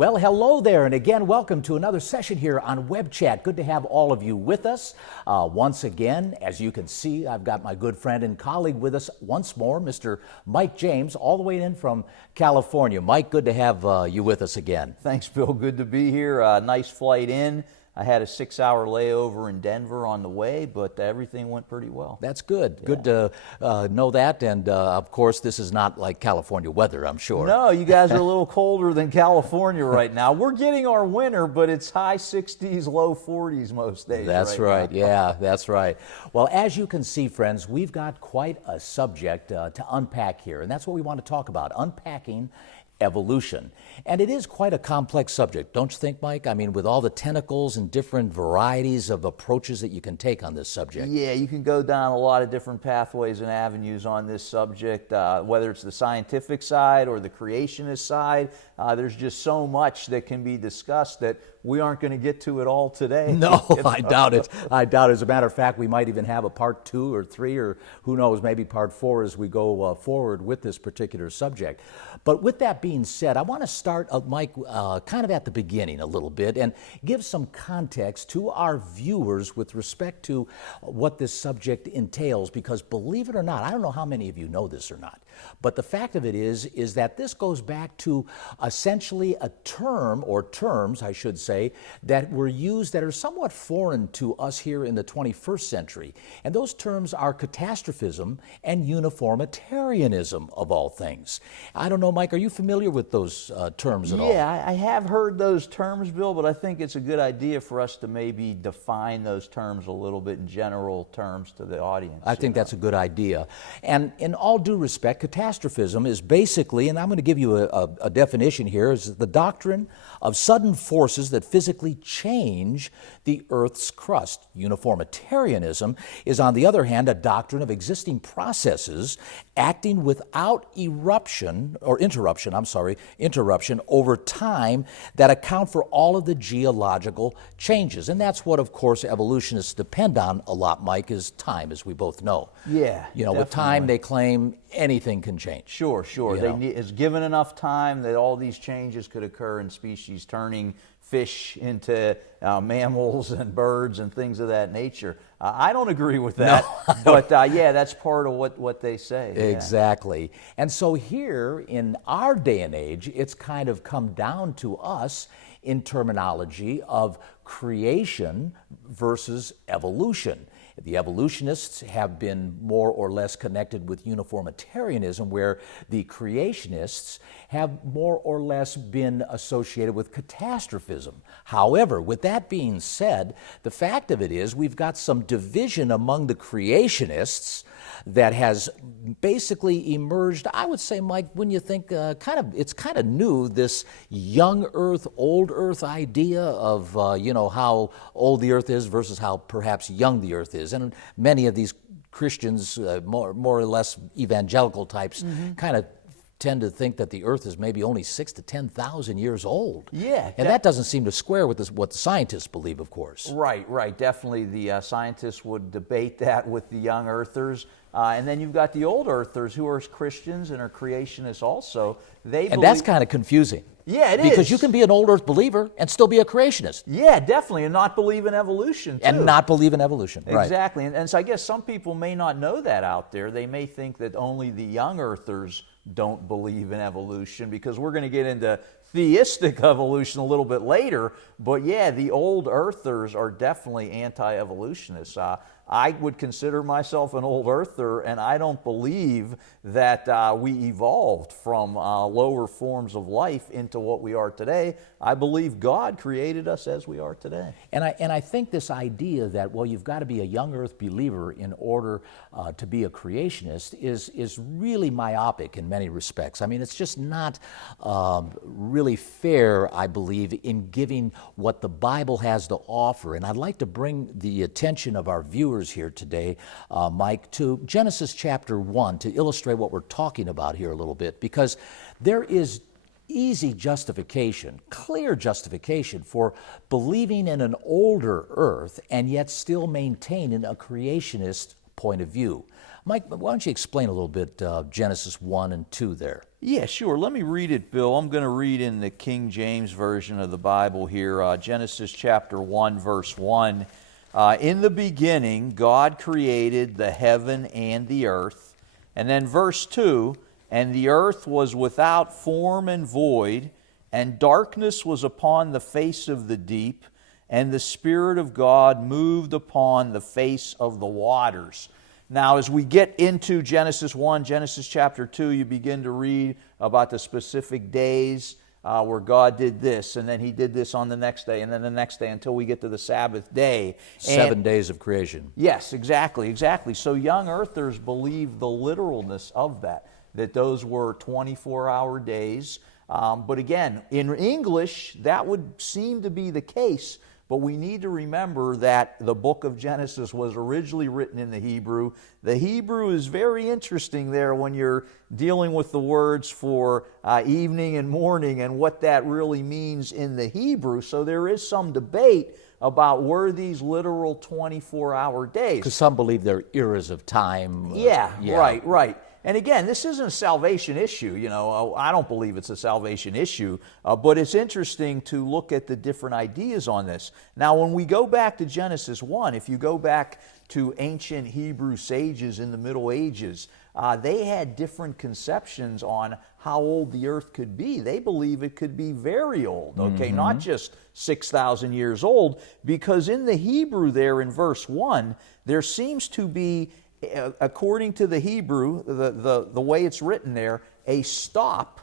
Well, hello there, and again, welcome to another session here on Web Chat. Good to have all of you with us. Once again, as you can see, I've got my good friend and colleague with us once more, Mr. Mike James, all the way in from California. Mike, good to have you with us again. Thanks, Bill. Good to be here. Nice flight in. I had a 6-hour layover in Denver on the way, but everything went pretty well. That's good. Yeah. Good to know that. And of course, this is not like California weather, I'm sure. No, you guys are a little colder than California right now. We're getting our winter, but it's high 60s, low 40s most days. That's right. Yeah, that's right. Well, as you can see, friends, we've got quite a subject to unpack here, and that's what we want to talk about, unpacking evolution. And it is quite a complex subject, don't you think, Mike? I mean, with all the tentacles and different varieties of approaches that you can take on this subject. Yeah, you can go down a lot of different pathways and avenues on this subject, whether it's the scientific side or the creationist side. There's just so much that can be discussed that we aren't going to get to it all today. No, I doubt it. I doubt it. As a matter of fact, we might even have a part 2 or 3 or who knows, maybe part 4 as we go forward with this particular subject. But with that being said, I want to start, Mike, kind of at the beginning a little bit and give some context to our viewers with respect to what this subject entails, because believe it or not, I don't know how many of you know this or not, but the fact of it is that this goes back to essentially a term, or terms, I should say, that were used that are somewhat foreign to us here in the 21st century. And those terms are catastrophism and uniformitarianism, of all things. I don't know, Mike, are you familiar with those terms at all? Yeah, I have heard those terms, Bill, but I think it's a good idea for us to maybe define those terms a little bit in general terms to the audience. I think that's a good idea. And in all due respect, catastrophism is basically, and I'm going to give you a definition here, is the doctrine of sudden forces that physically change the Earth's crust. Uniformitarianism is, on the other hand, a doctrine of existing processes acting without interruption over time that account for all of the geological changes. And that's what, of course, evolutionists depend on a lot, Mike, is time, as we both know. Yeah, you know, with time, they claim anything can change. Sure. It's given enough time that all these changes could occur in species, turning fish into mammals and birds and things of that nature. I don't agree with that, no. But yeah, that's part of what they say. Exactly. Yeah. And so here in our day and age, it's kind of come down to us in terminology of creation versus evolution. The evolutionists have been more or less connected with uniformitarianism, where the creationists have more or less been associated with catastrophism. However, with that being said, the fact of it is we've got some division among the creationists that has basically emerged, I would say, Mike, when you think it's kind of new, this young Earth, old Earth idea of, how old the Earth is versus how perhaps young the Earth is. And many of these Christians, more or less evangelical types, kind of tend to think that the Earth is maybe only 6,000 to 10,000 years old. Yeah. And that doesn't seem to square with what the scientists believe, of course. Right. Definitely the scientists would debate that with the young Earthers. And then you've got the old Earthers who are Christians and are creationists also. And that's kind of confusing. Yeah, it is. Because is. you can be an old Earth believer and still be a creationist. Yeah, definitely, and not believe in evolution, too. And not believe in evolution, right. Exactly. And so I guess some people may not know that out there. They may think that only the young Earthers don't believe in evolution, because we're going to get into theistic evolution a little bit later. But yeah, the old Earthers are definitely anti-evolutionists. I would consider myself an old Earther, and I don't believe that we evolved from lower forms of life into what we are today. I believe God created us as we are today. And I think this idea that, well, you've got to be a young Earth believer in order to be a creationist is really myopic in many respects. I mean, it's just not really fair, I believe, in giving what the Bible has to offer. And I'd like to bring the attention of our viewers here today, Mike, to Genesis chapter 1 to illustrate what we're talking about here a little bit, because there is easy justification, clear justification for believing in an older Earth and yet still maintaining a creationist point of view. Mike, why don't you explain a little bit Genesis 1 and 2 there? Yeah, sure. Let me read it, Bill. I'm going to read in the King James Version of the Bible here, Genesis chapter 1, verse 1. In the beginning, God created the heaven and the earth. And then verse 2, and the earth was without form and void, and darkness was upon the face of the deep, and the Spirit of God moved upon the face of the waters. Now, as we get into Genesis 1, Genesis chapter 2, you begin to read about the specific days where God did this, and then He did this on the next day, and then the next day, until we get to the Sabbath day. 7 days of creation. Yes, exactly. So young earthers believe the literalness of that those were 24-hour days. But again, in English, that would seem to be the case. But we need to remember that the book of Genesis was originally written in the Hebrew. The Hebrew is very interesting there when you're dealing with the words for evening and morning and what that really means in the Hebrew. So there is some debate about were these literal 24-hour days. Because some believe they're eras of time. Yeah, right. And again, this isn't a salvation issue. I don't believe it's a salvation issue, but it's interesting to look at the different ideas on this. Now, when we go back to Genesis 1, if you go back to ancient Hebrew sages in the Middle Ages, they had different conceptions on how old the earth could be. They believe it could be very old, okay, not just 6,000 years old, because in the Hebrew there in verse 1, there seems to be, according to the Hebrew, the way it's written there, a stop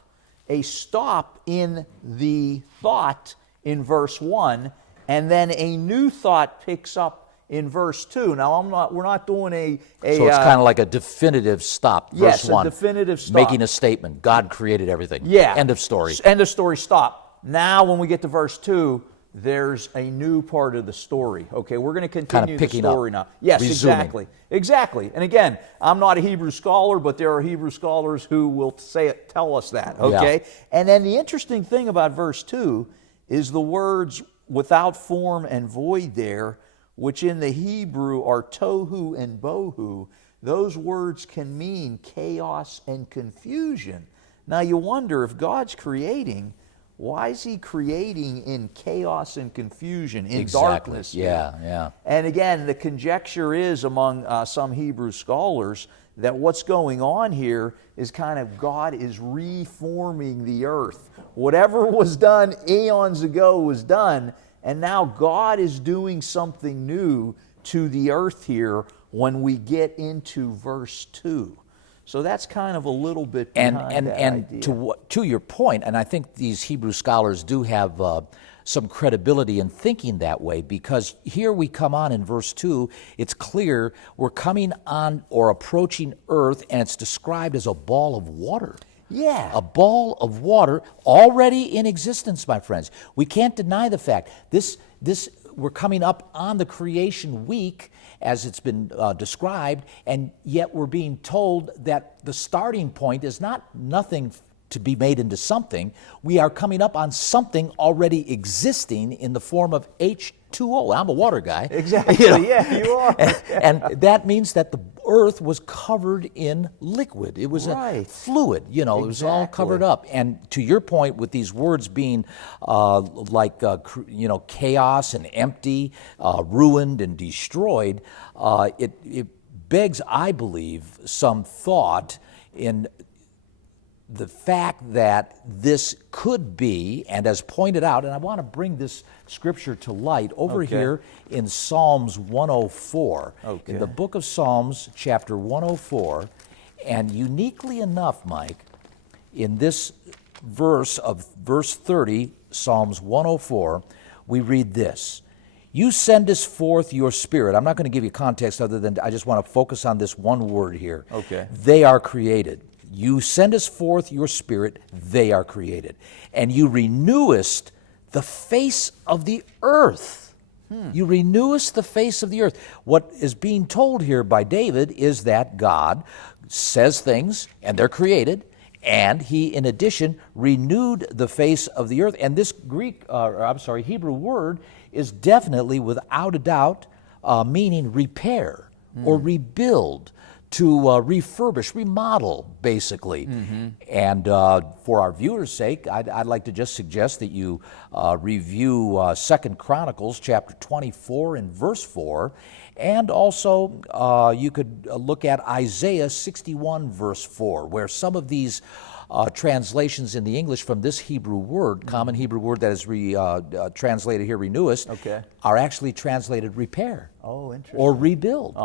in the thought in verse 1, and then a new thought picks up in verse 2. Now, we're not doing so it's kind of like a definitive stop, verse 1. Yes, a definitive stop. Making a statement. God created everything. Yeah. End of story. End of story, stop. Now, when we get to verse 2, there's a new part of the story. Okay, we're going to continue the story now. Yes, resuming. Exactly. And again, I'm not a Hebrew scholar, but there are Hebrew scholars who will tell us that. Okay, yeah. And then the interesting thing about verse 2 is the words without form and void there, which in the Hebrew are tohu and bohu. Those words can mean chaos and confusion. Now you wonder, if God's creating, why is He creating in chaos and confusion, in darkness? Yeah. And again, the conjecture is among some Hebrew scholars that what's going on here is kind of God is reforming the earth. Whatever was done eons ago was done, and now God is doing something new to the earth here when we get into verse 2. So that's kind of a little bit behind that idea. To your point, and I think these Hebrew scholars do have some credibility in thinking that way, because here we come on in verse 2, it's clear we're coming on or approaching earth, and it's described as a ball of water. Yeah. A ball of water already in existence, my friends. We can't deny the fact. This we're coming up on the creation week, as it's been described, and yet we're being told that the starting point is not nothing to be made into something. We are coming up on something already existing in the form of H2O. I'm a water guy. Exactly. Yeah, you are. And that means that the earth was covered in liquid. It was a fluid. It was all covered up. And to your point, with these words being chaos and empty, ruined and destroyed, it begs, I believe, some thought in the fact that this could be, and as pointed out, and I want to bring this scripture to light over here in Psalms 104. In the book of Psalms, chapter 104, and uniquely enough, Mike, in this verse 30, Psalms 104, we read this: "You send us forth your Spirit." I'm not going to give you context other than I just want to focus on this one word here. "They are created. You send us forth your Spirit, they are created. And you renewest the face of the earth." You renewest the face of the earth. What is being told here by David is that God says things, and they're created, and He, in addition, renewed the face of the earth. And this Hebrew word is definitely, without a doubt, meaning repair or rebuild, to refurbish, remodel, basically. And for our viewers' sake, I'd like to just suggest that you review 2 Chronicles chapter 24 and verse 4, and also you could look at Isaiah 61 verse 4, where some of these translations in the English from this Hebrew word, common Hebrew word that is translated here, renewest, are actually translated repair. Oh, interesting. Or rebuild.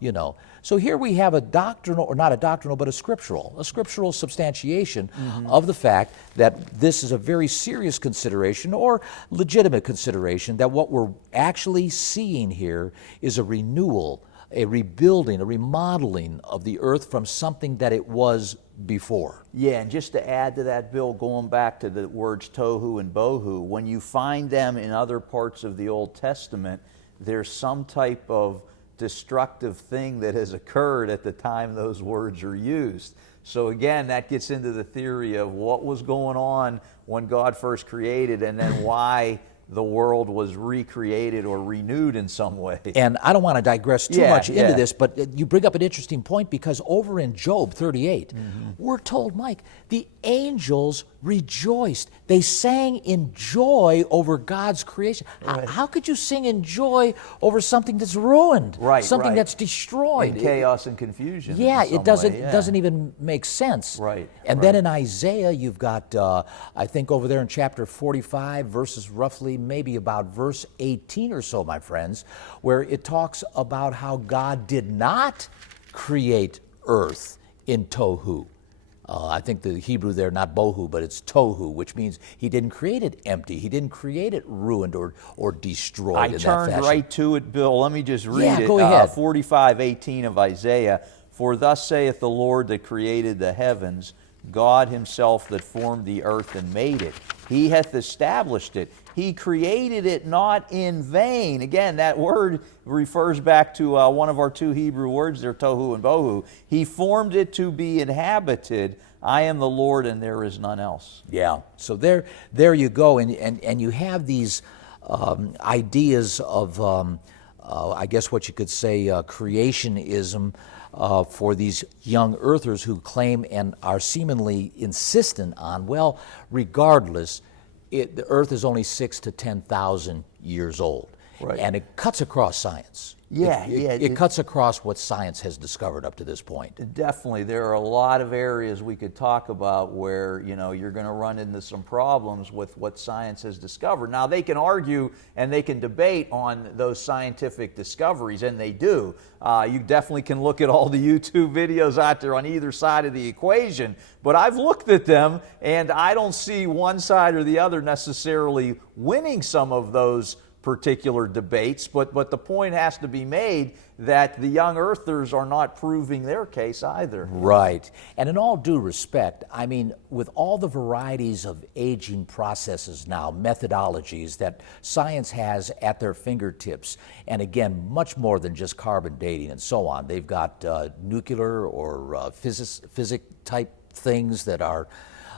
You know. So here we have a doctrinal, or not a doctrinal, but a scriptural substantiation of the fact that this is a very serious consideration or legitimate consideration, that what we're actually seeing here is a renewal, a rebuilding, a remodeling of the earth from something that it was before. Yeah, and just to add to that, Bill, going back to the words tohu and bohu, when you find them in other parts of the Old Testament, there's some type of destructive thing that has occurred at the time those words are used. So again, that gets into the theory of what was going on when God first created, and then why the world was recreated or renewed in some way. And I don't want to digress too much into this, but you bring up an interesting point, because over in Job 38, we're told, Mike, the angels rejoiced. They sang in joy over God's creation. How could you sing in joy over something that's ruined? Something that's destroyed. In chaos and confusion. Yeah, it doesn't even make sense. And then in Isaiah, you've got, I think over there in chapter 45, verses roughly maybe about verse 18 or so, my friends, where it talks about how God did not create earth in tohu. I think the Hebrew there, not bohu, but it's tohu, which means he didn't create it empty. He didn't create it ruined or destroyed in that fashion. I turned right to it, Bill. Let me just read it. Go ahead. 45:18 of Isaiah. For thus saith the Lord that created the heavens, God himself that formed the earth and made it. He hath established it. He created it not in vain. Again, that word refers back to one of our two Hebrew words there, tohu and bohu. He formed it to be inhabited. I am the Lord and there is none else. Yeah, so there you go. And you have these ideas of, I guess what you could say, creationism, for these young earthers who claim and are seemingly insistent on, well, regardless, the earth is only 6,000 to 10,000 years old. And it cuts across science. It cuts across what science has discovered up to this point. Definitely. There are a lot of areas we could talk about where, you know, you're going to run into some problems with what science has discovered. Now, they can argue and they can debate on those scientific discoveries, and they do. You definitely can look at all the YouTube videos out there on either side of the equation, but I've looked at them and I don't see one side or the other necessarily winning some of those particular debates, but the point has to be made that the young earthers are not proving their case either. Right. And in all due respect, I mean, with all the varieties of aging processes now, methodologies that science has at their fingertips, and again, much more than just carbon dating and so on. They've got nuclear or physics type things that are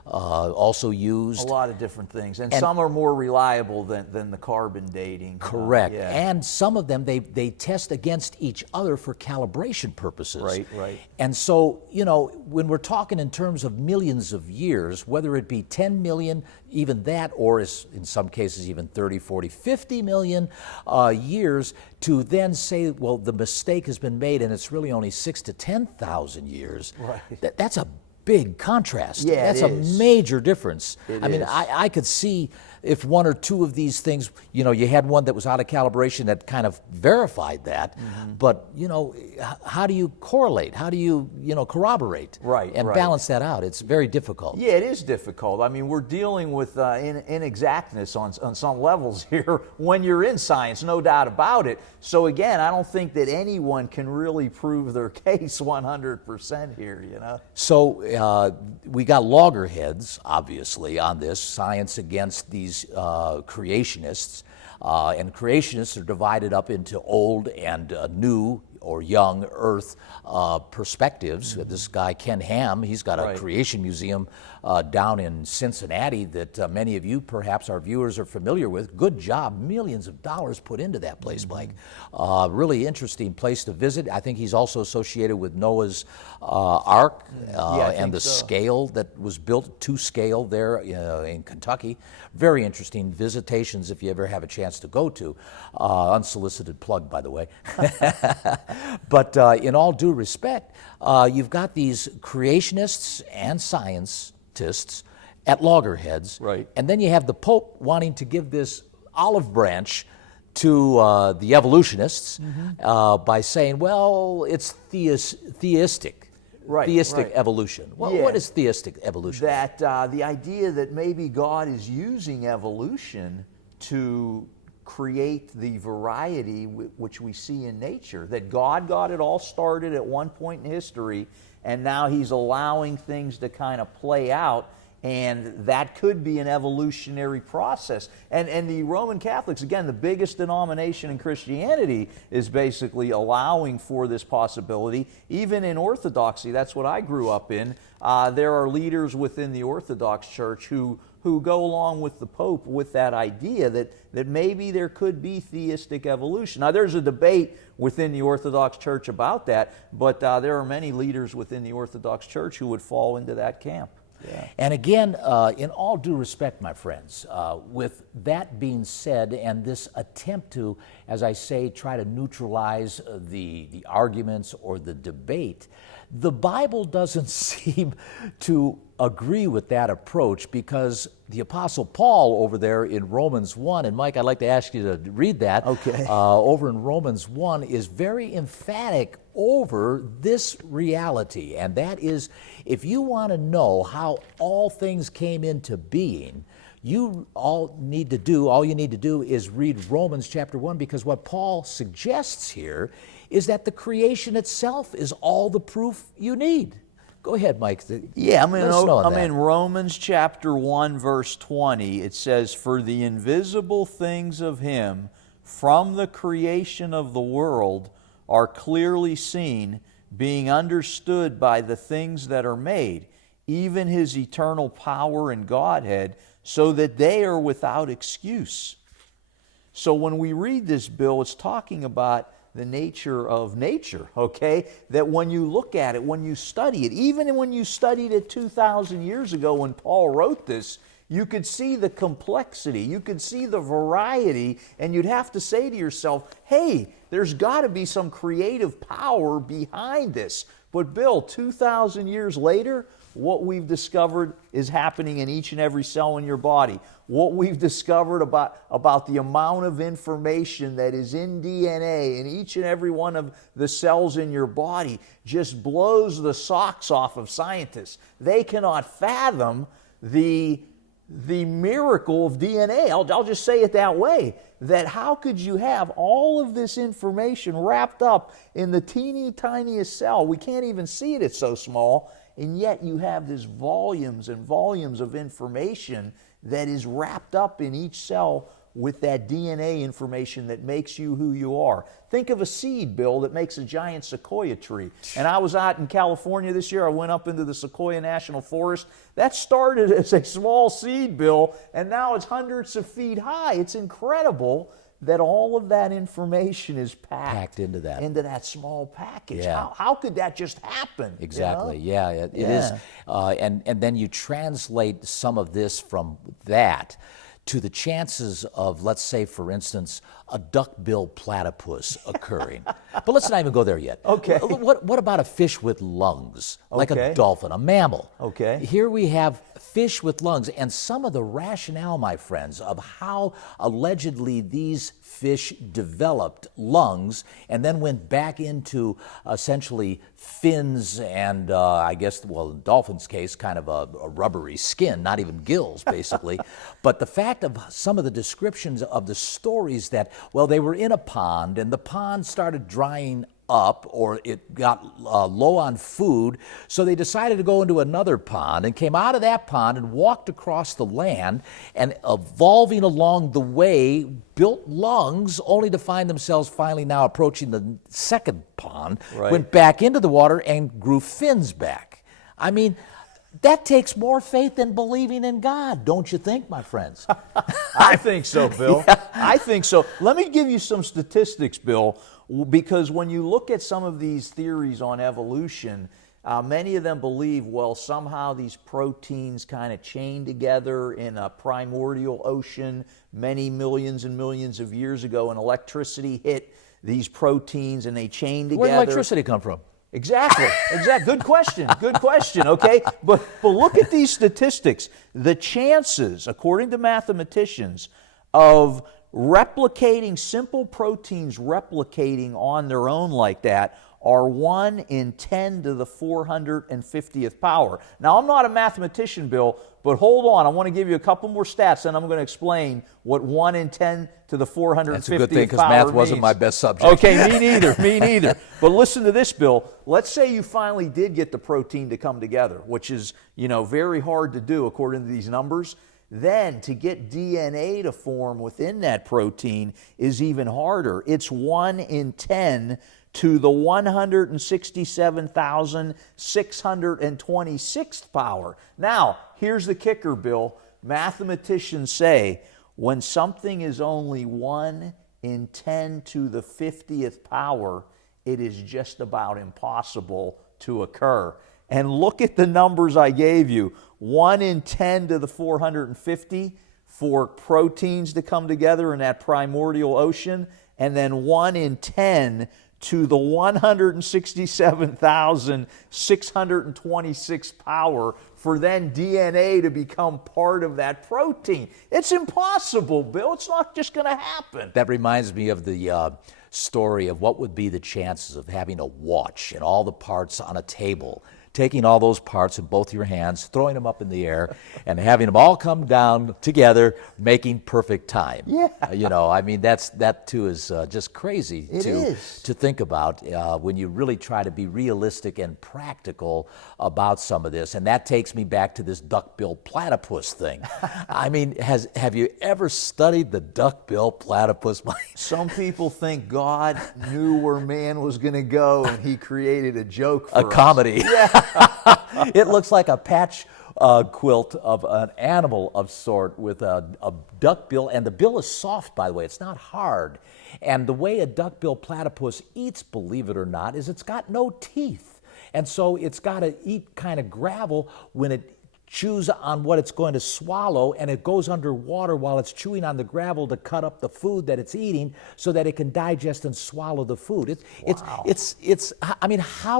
also used. A lot of different things, and some are more reliable than the carbon dating. Correct. And some of them, they test against each other for calibration purposes. Right. And so, you know, when we're talking in terms of millions of years, whether it be 10 million, even that, or is in some cases even 30, 40, 50 million years, to then say, well, the mistake has been made and it's really only 6,000 to 10,000 years, that's a big contrast. That's a major difference. I mean, I could see if one or two of these things, you know, you had one that was out of calibration that kind of verified that, but, you know, how do you correlate? How do you, corroborate? And balance that out? It's very difficult. Yeah, it is difficult. I mean, we're dealing with inexactness on some levels here when you're in science, no doubt about it. So again, I don't think that anyone can really prove their case 100% here, you know? So we got loggerheads, obviously, on this, science against these creationists, and creationists are divided up into old and new or young earth perspectives. This guy Ken Ham, he's got a creation museum down in Cincinnati that many of you, perhaps our viewers, are familiar with. Good job, millions of dollars put into that place, Mike. Really interesting place to visit. I think he's also associated with Noah's Ark and the scale that was built to scale there in Kentucky. Very interesting visitations if you ever have a chance to go to. Unsolicited plug, by the way. But in all due respect, you've got these creationists and scientists at loggerheads. Right. And then you have the Pope wanting to give this olive branch to the evolutionists by saying, well, it's theistic. Theistic evolution. What is theistic evolution? That the idea that maybe God is using evolution to create the variety which we see in nature. That God got it all started at one point in history, and now He's allowing things to kind of play out, and that could be an evolutionary process. And the Roman Catholics, again, the biggest denomination in Christianity, is basically allowing for this possibility. Even in Orthodoxy, that's what I grew up in, there are leaders within the Orthodox Church who go along with the Pope with that idea that maybe there could be theistic evolution. Now, there's a debate within the Orthodox Church about that, but there are many leaders within the Orthodox Church who would fall into that camp. Yeah. And again, in all due respect, my friends, with that being said, and this attempt to, as I say, try to neutralize the arguments or the debate, the Bible doesn't seem to agree with that approach, because the Apostle Paul over there in Romans 1, and Mike, I'd like to ask you to read that. Okay. Over in Romans 1 is very emphatic over this reality, and that is, if you want to know how all things came into being, all you need to do is read Romans chapter 1, because what Paul suggests here is that the creation itself is all the proof you need. Go ahead, Mike. Yeah, I'm in Romans chapter 1, verse 20. It says, "For the invisible things of Him from the creation of the world are clearly seen, being understood by the things that are made, even His eternal power and Godhead, so that they are without excuse." So when we read this, Bill, it's talking about the nature of nature, okay? That when you look at it, when you study it, even when you studied it 2,000 years ago when Paul wrote this, you could see the complexity, you could see the variety, and you'd have to say to yourself, hey, there's got to be some creative power behind this. But Bill, 2,000 years later, what we've discovered is happening in each and every cell in your body. What we've discovered about the amount of information that is in DNA in each and every one of the cells in your body just blows the socks off of scientists. They cannot fathom the miracle of DNA. I'll just say it that way. That how could you have all of this information wrapped up in the teeny tiniest cell? We can't even see it, it's so small. And yet you have this volumes and volumes of information that is wrapped up in each cell with that DNA information that makes you who you are. Think of a seed, Bill, that makes a giant sequoia tree. And I was out in California this year. I went up into the Sequoia National Forest. That started as a small seed, Bill, and now it's hundreds of feet high. It's incredible that all of that information is packed into that small package. Yeah. How could that just happen? Exactly. You know? Yeah, it is. And then you translate some of this from that to the chances of, let's say, for instance, a duck-billed platypus occurring. But let's not even go there yet. Okay. What about a fish with lungs, like a dolphin, a mammal? Okay. Here we have fish with lungs, and some of the rationale, my friends, of how allegedly these fish developed lungs and then went back into essentially fins and I guess, well, in dolphin's case, kind of a rubbery skin, not even gills, basically. But the fact of some of the descriptions of the stories that, well, they were in a pond and the pond started drying up, or it got low on food, so they decided to go into another pond and came out of that pond and walked across the land, and evolving along the way built lungs, only to find themselves finally now approaching the second pond, went back into the water and grew fins back. I mean, That takes more faith than believing in God, don't you think, my friends? I think so, Bill. I think so. Let me give you some statistics, Bill, because when you look at some of these theories on evolution, many of them believe, well, somehow these proteins kind of chain together in a primordial ocean many millions and millions of years ago, and electricity hit these proteins and they chain together. Where did electricity come from? Exactly. Good question. Good question. Okay, but look at these statistics. The chances, according to mathematicians, of replicating simple proteins replicating on their own like that are 1 in 10 to the 450th power. Now, I'm not a mathematician, Bill, but hold on. I want to give you a couple more stats, and I'm going to explain what 1 in 10 to the 450th power means. That's a good thing, because math wasn't my best subject. Okay, me neither. But listen to this, Bill. Let's say you finally did get the protein to come together, which is, very hard to do according to these numbers. Then to get DNA to form within that protein is even harder. It's 1 in 10 to the 167,626th power. Now, here's the kicker, Bill. Mathematicians say when something is only 1 in 10 to the 50th power, it is just about impossible to occur. And look at the numbers I gave you. 1 in 10 to the 450 for proteins to come together in that primordial ocean, and then 1 in 10 to the 167,626 power for then DNA to become part of that protein. It's impossible, Bill. It's not just going to happen. That reminds me of the story of what would be the chances of having a watch and all the parts on a table, taking all those parts in both your hands, throwing them up in the air, and having them all come down together, making perfect time. Yeah. That too is just crazy to think about when you really try to be realistic and practical about some of this. And that takes me back to this duck-billed platypus thing. Have you ever studied the duck-billed platypus? Some people think God knew where man was going to go, and he created a joke for us. A comedy. Yeah. It looks like a patch quilt of an animal of sort with a duck bill, and the bill is soft, by the way. It's not hard. And the way a duck-billed platypus eats, believe it or not, is it's got no teeth. And so it's got to eat kind of gravel when it chews on what it's going to swallow, and it goes underwater while it's chewing on the gravel to cut up the food that it's eating so that it can digest and swallow the food. How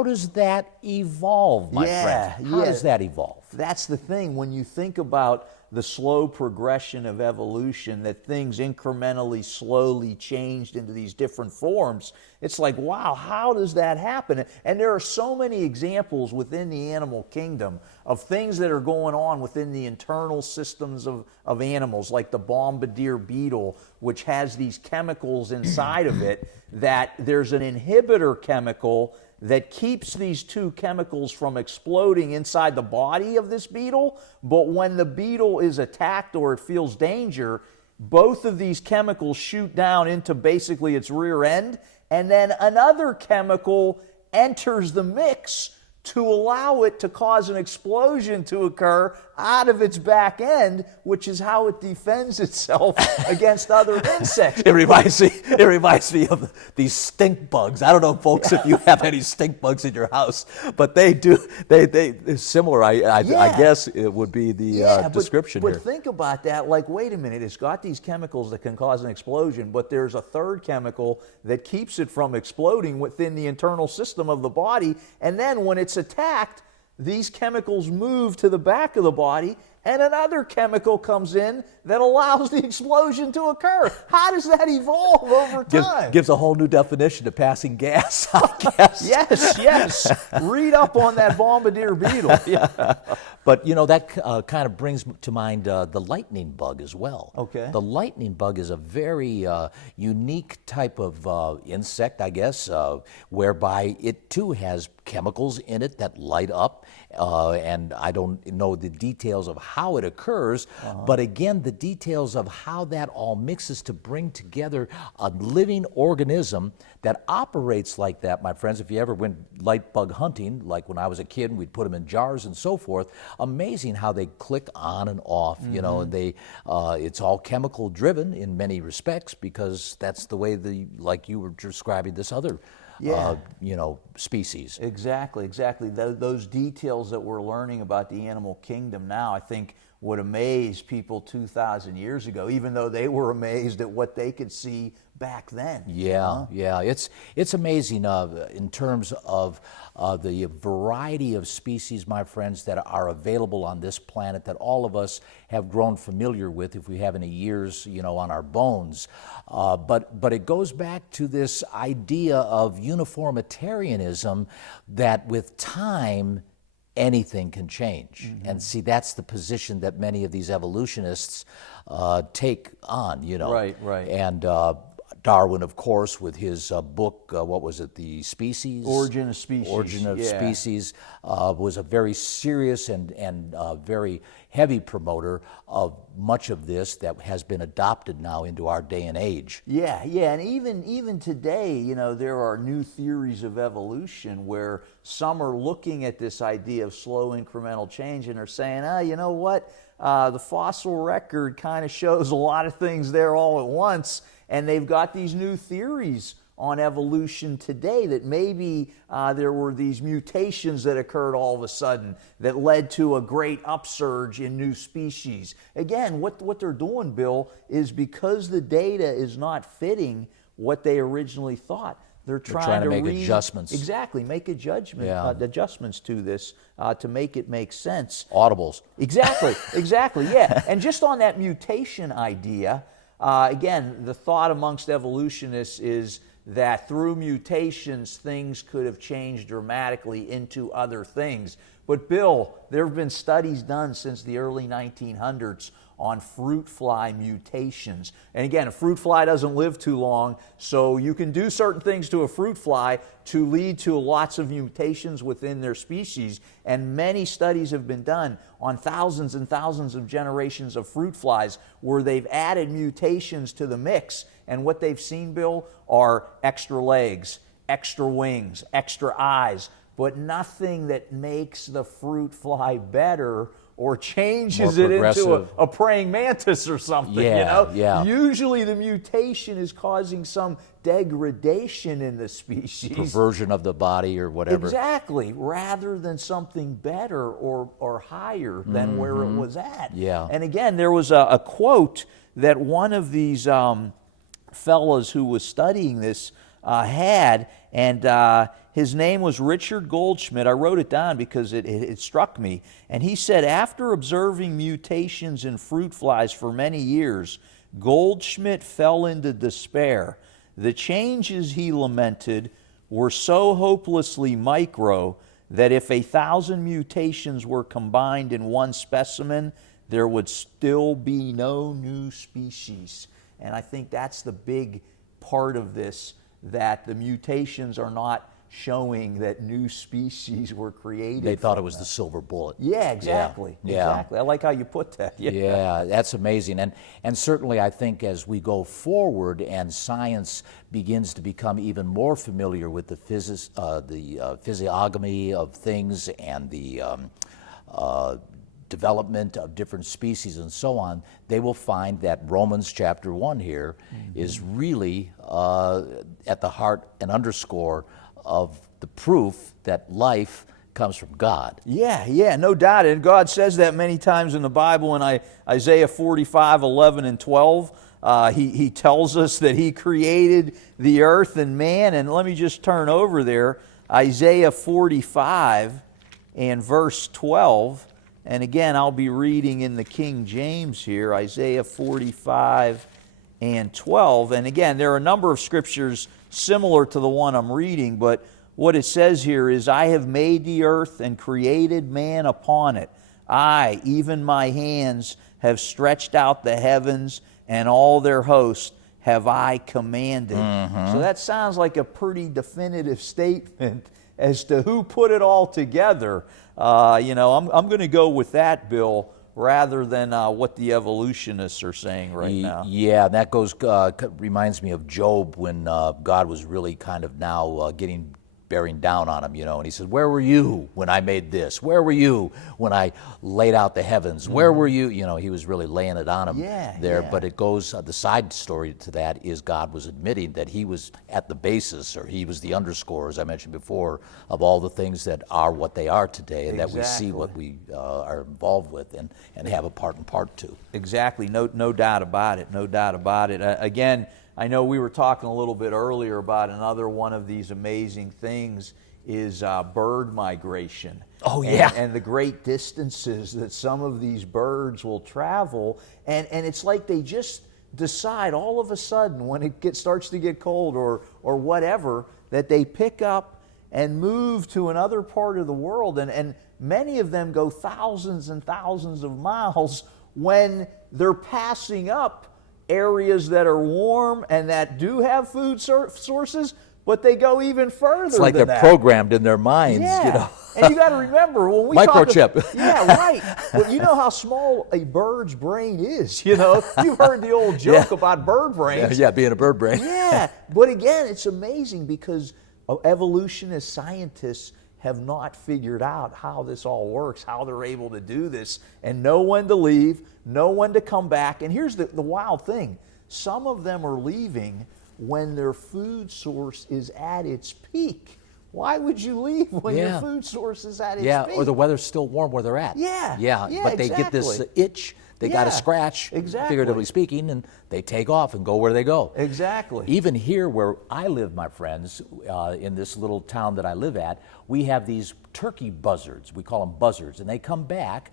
does that evolve, my friend? How does that evolve? That's the thing. When you think about the slow progression of evolution, that things incrementally, slowly changed into these different forms, it's like, wow, how does that happen? And there are so many examples within the animal kingdom of things that are going on within the internal systems of animals, like the bombardier beetle, which has these chemicals inside of it, that there's an inhibitor chemical that keeps these two chemicals from exploding inside the body of this beetle. But when the beetle is attacked or it feels danger, both of these chemicals shoot down into basically its rear end, and then another chemical enters the mix to allow it to cause an explosion to occur out of its back end, which is how it defends itself against other insects. It reminds me of these stink bugs. I don't know, folks, if you have any stink bugs in your house, but they do. They're similar. I guess it would be the description here. But think about that. Like, wait a minute. It's got these chemicals that can cause an explosion, but there's a third chemical that keeps it from exploding within the internal system of the body. And then when it's attacked, these chemicals move to the back of the body, and another chemical comes in that allows the explosion to occur. How does that evolve over time? Gives a whole new definition to passing gas, I guess. Yes. Read up on that bombardier beetle. Yeah. But, that kind of brings to mind the lightning bug as well. Okay. The lightning bug is a very unique type of insect, I guess, whereby it too has chemicals in it that light up. And I don't know the details of how it occurs, but again, the details of how that all mixes to bring together a living organism that operates like that, my friends. If you ever went light bug hunting, like when I was a kid, and we'd put them in jars and so forth, amazing how they click on and off, you know, and they, it's all chemical driven in many respects, because that's the way like you were describing this other you know, species. Exactly, exactly. Those details that we're learning about the animal kingdom now, I think, would amaze people 2,000 years ago, even though they were amazed at what they could see back then. Yeah, yeah, it's amazing in terms of the variety of species, my friends, that are available on this planet that all of us have grown familiar with if we have any years, you know, on our bones. But it goes back to this idea of uniformitarianism, that with time anything can change. And see, that's the position that many of these evolutionists take on, you know. Right, right. And Darwin, of course, with his book, what was it, The Species? Origin of Species. Origin of Species, was a very serious and very heavy promoter of much of this that has been adopted now into our day and age. Yeah, yeah, and even today, you know, there are new theories of evolution where some are looking at this idea of slow incremental change and are saying, you know what, the fossil record kind of shows a lot of things there all at once, and they've got these new theories on evolution today that maybe there were these mutations that occurred all of a sudden that led to a great upsurge in new species. Again, what they're doing, Bill, is because the data is not fitting what they originally thought, they're trying to make adjustments. Exactly, make a judgment, adjustments to this to make it make sense. Audibles. Exactly, exactly, yeah. And just on that mutation idea, again, the thought amongst evolutionists is that through mutations, things could have changed dramatically into other things. But Bill, there have been studies done since the early 1900s on fruit fly mutations. And again, a fruit fly doesn't live too long, so you can do certain things to a fruit fly to lead to lots of mutations within their species. And many studies have been done on thousands and thousands of generations of fruit flies where they've added mutations to the mix. And what they've seen, Bill, are extra legs, extra wings, extra eyes, but nothing that makes the fruit fly better or changes it into a praying mantis or something, you know? Yeah. Usually the mutation is causing some degradation in the species. Perversion of the body or whatever. Exactly, rather than something better or higher than where it was at. Yeah. And again, there was a quote that one of these fellows who was studying this had, and his name was Richard Goldschmidt. I wrote it down because it struck me. And he said, after observing mutations in fruit flies for many years, Goldschmidt fell into despair. The changes, he lamented, were so hopelessly micro that if 1,000 mutations were combined in one specimen, there would still be no new species. And I think that's the big part of this, that the mutations are not showing that new species were created. They thought it was the silver bullet. Yeah, exactly. Yeah. Exactly. I like how you put that. Yeah, that's amazing. And certainly I think as we go forward and science begins to become even more familiar with the physiognomy of things and the development of different species and so on, they will find that Romans chapter 1 here is really at the heart and underscore of the proof that life comes from God. Yeah, no doubt. And God says that many times in the Bible. In Isaiah 45, 11 and 12, he tells us that He created the earth and man. And let me just turn over there, Isaiah 45 and verse 12. And again, I'll be reading in the King James here, Isaiah 45 and 12. And again, there are a number of scriptures similar to the one I'm reading, but what it says here is, I have made the earth and created man upon it. I, even my hands, have stretched out the heavens, and all their host have I commanded. So that sounds like a pretty definitive statement as to who put it all together. I'm going to go with that, Bill, rather than what the evolutionists are saying right now. Yeah, that reminds me of Job when God was really kind of now bearing down on him, and he said, "Where were you when I made this? Where were you when I laid out the heavens? Where were you?" He was really laying it on him there. Yeah. But it goes, the side story to that is God was admitting that he was at the basis, or he was the underscore, as I mentioned before, of all the things that are what they are today, and that we see what we are involved with and have a part and part to. Exactly, no doubt about it, no doubt about it. Again, I know we were talking a little bit earlier about another one of these amazing things is bird migration. Oh, yeah. And the great distances that some of these birds will travel. And it's like they just decide all of a sudden when it starts to get cold or whatever, that they pick up and move to another part of the world. And many of them go thousands and thousands of miles when they're passing up areas that are warm and that do have food sources, but they go even further. It's like than they're that. programmed in their minds, Yeah. And you got to remember when we Microchip. Yeah, right. Well, you know how small a bird's brain is. You've heard the old joke about bird brains. Yeah, being a bird brain. Yeah, but again, it's amazing because evolutionist scientists have not figured out how this all works, how they're able to do this, and know when to leave, know when to come back. And here's the wild thing. Some of them are leaving when their food source is at its peak. Why would you leave when your food source is at its peak? Yeah, or the weather's still warm where they're at. Yeah, but they get this itch. They got to scratch, figuratively speaking, and they take off and go where they go. Exactly. Even here where I live, my friends, in this little town that I live at, we have these turkey buzzards. We call them buzzards, and they come back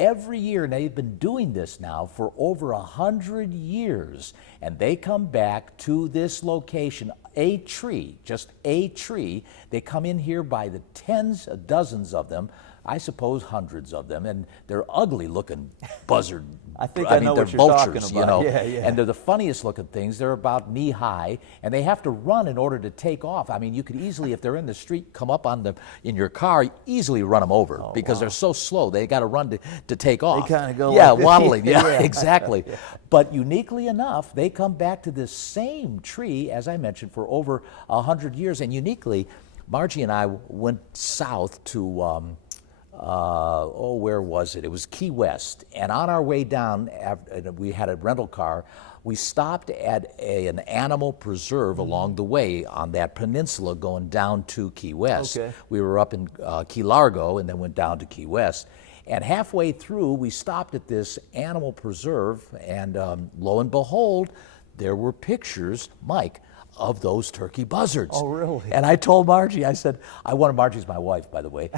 every year, and they've been doing this now for over 100 years, and they come back to this location, a tree, just a tree. They come in here by the tens, dozens of them, I suppose hundreds of them, and they're ugly looking buzzard. I know they're what you're vultures, talking about. Yeah. And they're the funniest looking things. They're about knee high, and they have to run in order to take off. I mean, you could easily, if they're in the street, come up on them in your car, easily run them over because they're so slow. They got to run to take off. They kind of go like this. waddling. Yeah, exactly. But uniquely enough, they come back to this same tree, as I mentioned, for over 100 years. And uniquely, Margie and I went south to where was it? It was Key West. And on our way down, we had a rental car. We stopped at an animal preserve along the way on that peninsula going down to Key West. Okay. We were up in Key Largo and then went down to Key West. And halfway through, we stopped at this animal preserve, and lo and behold, there were pictures, Mike, of those turkey buzzards. Oh, really? And I told Margie, I said, Margie's my wife, by the way.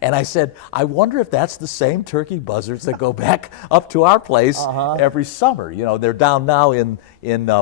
And I said, I wonder if that's the same turkey buzzards that go back up to our place every summer. They're down now in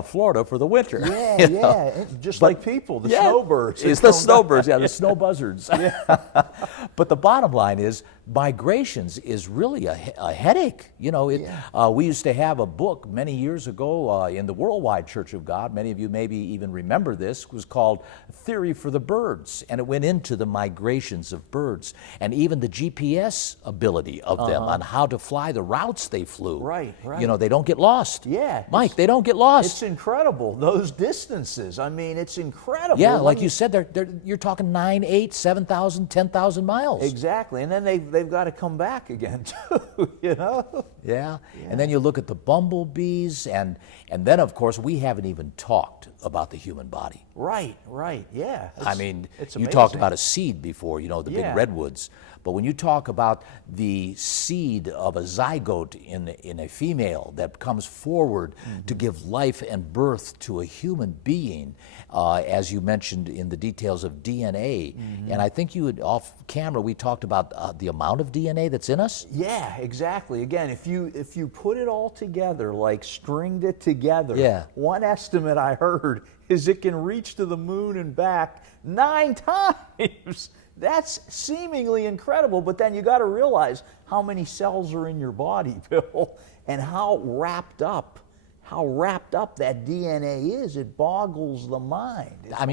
Florida for the winter. Yeah. Just like people, the snowbirds. It's the snowbirds, the snow buzzards. But the bottom line is, migrations is really a headache. We used to have a book many years ago in the Worldwide Church of God. Many of you maybe even remember this. It was called Theory for the Birds, and it went into the migrations of birds and even the GPS ability of them on how to fly the routes they flew. Right. They don't get lost. Yeah. Mike, they don't get lost. It's incredible, those distances. I mean, it's incredible. Yeah, like you said, you're talking 9, 8, 7,000, 10,000 miles. Exactly, and then they've got to come back again too, Yeah, and then you look at the bumblebees, and then of course we haven't even talked about the human body. Right, yeah. It's you amazing. talked about a seed before, the big redwoods. But when you talk about the seed of a zygote in a female that comes forward to give life and birth to a human being, as you mentioned in the details of DNA, and I think you had off camera, we talked about the amount of DNA that's in us. Yeah, exactly. Again, if you put it all together, like stringed it together, one estimate I heard is it can reach to the moon and back 9 times. That's seemingly incredible, but then you got to realize how many cells are in your body, Bill, and how wrapped up that DNA is. It boggles the mind.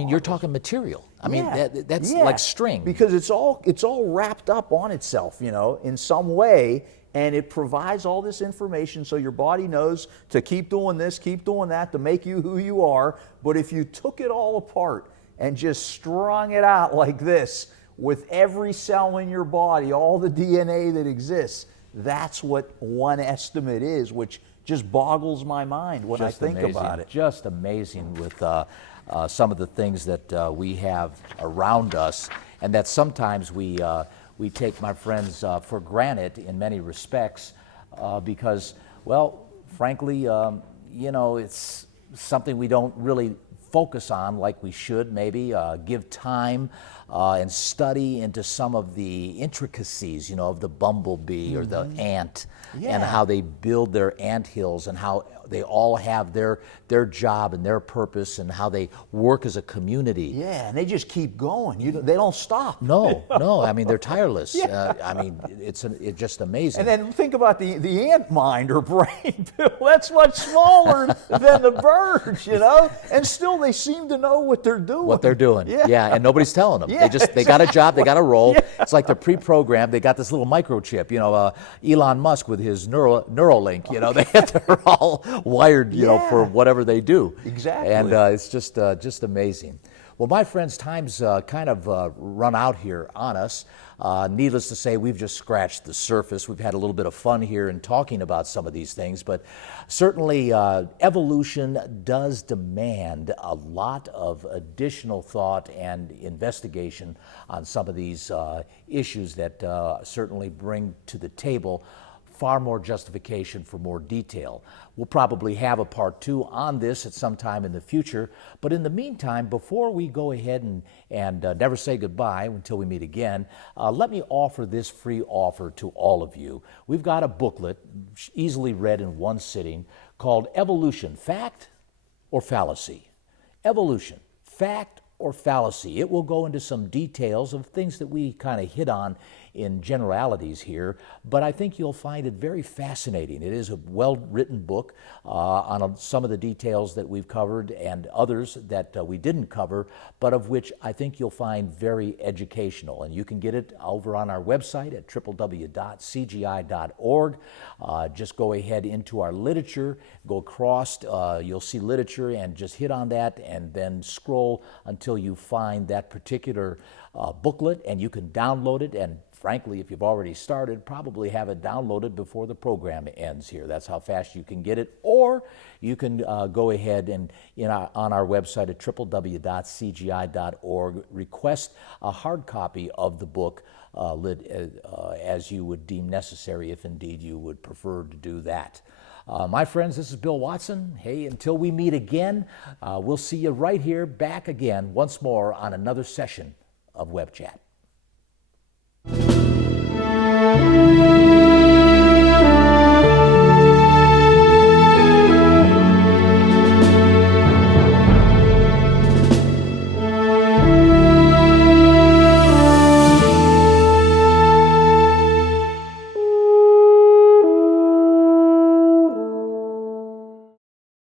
You're talking material. That's like string. Because it's all wrapped up on itself, in some way, and it provides all this information so your body knows to keep doing this, keep doing that, to make you who you are. But if you took it all apart and just strung it out like this, with every cell in your body, all the DNA that exists, that's what one estimate is, which just boggles my mind when I think about it. Just amazing with some of the things that we have around us, and that sometimes we take, my friends, for granted in many respects because, well, frankly, it's something we don't really focus on like we should, maybe give time and study into some of the intricacies, of the bumblebee or the ant, and how they build their ant hills, and how they all have their job and their purpose, and how they work as a community. Yeah, and they just keep going. They don't stop. No, I mean, they're tireless. I mean, it's just amazing. And then think about the ant mind or brain, Bill. That's much smaller than the birds, and still they seem to know what they're doing. Yeah, and nobody's telling them. Yeah, they got a job, they got a role. It's like they're pre-programmed. They got this little microchip, Elon Musk with his Neuralink, they're all wired, for whatever they do. Exactly. And it's just amazing. Well, my friends, time's kind of run out here on us. Needless to say, we've just scratched the surface. We've had a little bit of fun here in talking about some of these things, but certainly evolution does demand a lot of additional thought and investigation on some of these issues that certainly bring to the table far more justification for more detail. We'll probably have a part 2 on this at some time in the future, but in the meantime, before we go ahead and never say goodbye until we meet again, let me offer this free offer to all of you. We've got a booklet, easily read in one sitting, called Evolution, Fact or Fallacy? Evolution, Fact or Fallacy? It will go into some details of things that we kind of hit on in generalities here, but I think you'll find it very fascinating. It is a well-written book on some of the details that we've covered and others that we didn't cover, but of which I think you'll find very educational. And you can get it over on our website at www.cgi.org. Just go ahead into our literature, go across, you'll see literature, and just hit on that and then scroll until you find that particular booklet, and you can download it, and frankly, if you've already started, probably have it downloaded before the program ends here. That's how fast you can get it. Or you can go ahead and on our website at www.cgi.org, request a hard copy of the book as you would deem necessary, if indeed you would prefer to do that. My friends, this is Bill Watson. Hey, until we meet again, we'll see you right here back again once more on another session of Web Chat.